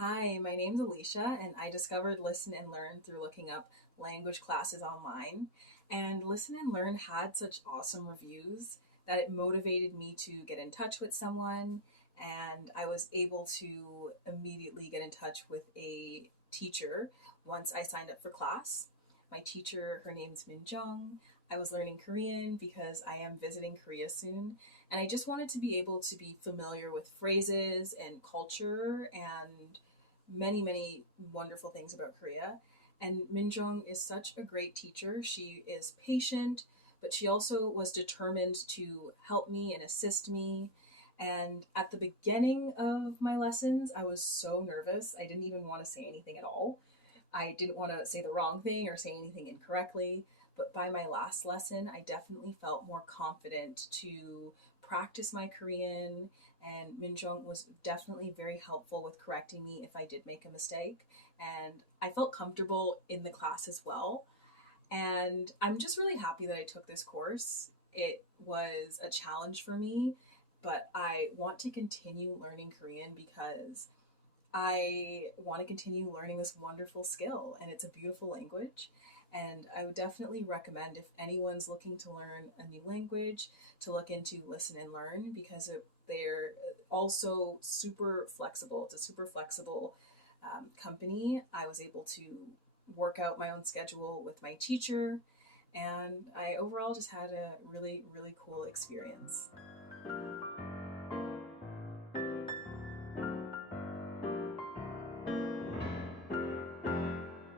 Hi, my name's Alicia, and I discovered Listen and Learn through looking up language classes online. And Listen and Learn had such awesome reviews that it motivated me to get in touch with someone, and I was able to immediately get in touch with a teacher once I signed up for class. My teacher, her name's Min Jung. I was learning Korean because I am visiting Korea soon, and I just wanted to be able to be familiar with phrases and culture and many wonderful things about Korea. And Minjong is such a great teacher. She is patient, but she also was determined to help me and assist me. And at the beginning of my lessons, I was so nervous. I didn't even want to say anything at all. I didn't want to say the wrong thing or say anything incorrectly. But by my last lesson, I definitely felt more confident to practice my Korean, and Minjung was definitely very helpful with correcting me if I did make a mistake. And I felt comfortable in the class as well. And I'm just really happy that I took this course. It was a challenge for me, but I want to continue learning Korean because I want to continue learning this wonderful skill, and it's a beautiful language. And I would definitely recommend, if anyone's looking to learn a new language, to look into Listen and Learn because they're also super flexible. It's a super flexible company. I was able to work out my own schedule with my teacher, and I overall just had a really cool experience.